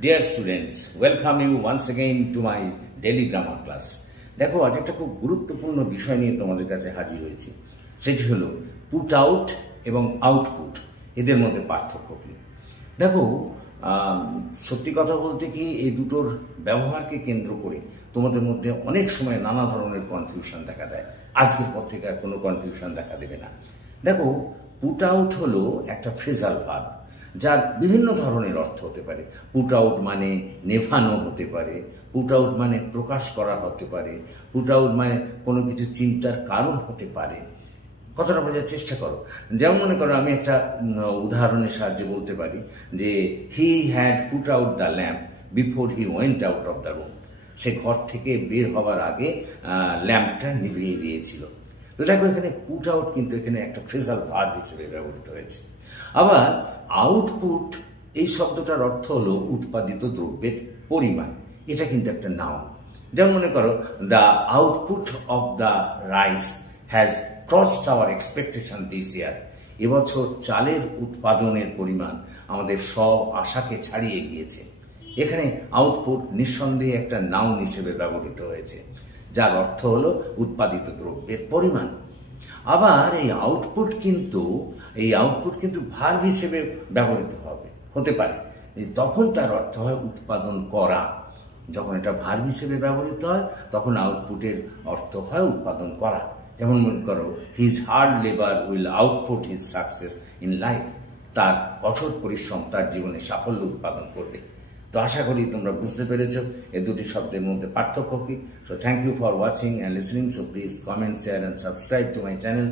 Dear students, welcome you once again to my daily grammar class. দেখো আজ একটা খুব গুরুত্বপূর্ণ বিষয় নিয়ে তোমাদের কাছে হাজির হয়েছি। সেটি হলো পুট আউট এবং আউটপুট, এদের মধ্যে পার্থক্য কি। দেখো সত্যি কথা বলতে কি এই দুটোর ব্যবহারকে কেন্দ্র করে তোমাদের মধ্যে অনেক সময় নানা ধরনের কনফিউশন দেখা দেয়। আজকের পর থেকে আর কোনো কনফিউশন দেখা দেবে না। দেখো পুট আউট হলো একটা ফ্রেজাল ভার্ব, যার বিভিন্ন ধরনের অর্থ হতে পারে। পুট আউট মানে নেভানো হতে পারে, পুট আউট মানে প্রকাশ করা হতে পারে, পুট আউট মানে কোনো কিছু চিন্তার কারণ হতে পারে। কথাটা বোঝার চেষ্টা করো। যেমন মনে করো আমি একটা উদাহরণের সাহায্যে বলতে পারি যে he had put out the lamp before he went out of the room. সে ঘর থেকে বের হওয়ার আগে ল্যাম্পটা নিভিয়ে দিয়েছিল। তো দেখো এখানে পুট আউট কিন্তু এখানে একটা ফ্রেজাল ভার্ব হিসেবে ব্যবহৃত হয়েছে। আবার আউটপুট এই শব্দটার অর্থ হলো উৎপাদিত দ্রব্যের পরিমাণ। এটা কিন্তু একটা নাউন। যেমন মনে করো the output of the rice has crossed our expectation this year. এবছর চালের উৎপাদনের পরিমাণ আমাদের সব আশাকে ছাড়িয়ে গিয়েছে। এখানে আউটপুট নিঃসন্দেহে একটা নাউন হিসেবে ব্যবহৃত হয়েছে, যার অর্থ হলো উৎপাদিত দ্রব্যের পরিমাণ। আবার এই আউটপুট কিন্তু ভার্ব হিসেবে ব্যবহৃত হতে পারে। তখন তার অর্থ হয় উৎপাদন করা। যখন এটা ভার্ব হিসেবে ব্যবহৃত হয় তখন আউটপুটের অর্থ হয় উৎপাদন করা। যেমন মনে করো his hard labour will output his success in life. তার কঠোর পরিশ্রম তার জীবনে সাফল্য উৎপাদন করবে। তো আশা করি তোমরা বুঝতে পেরেছো এই দুটি শব্দের মধ্যে পার্থক্য কি। So thank you for watching and listening. So please comment, share and subscribe to my channel.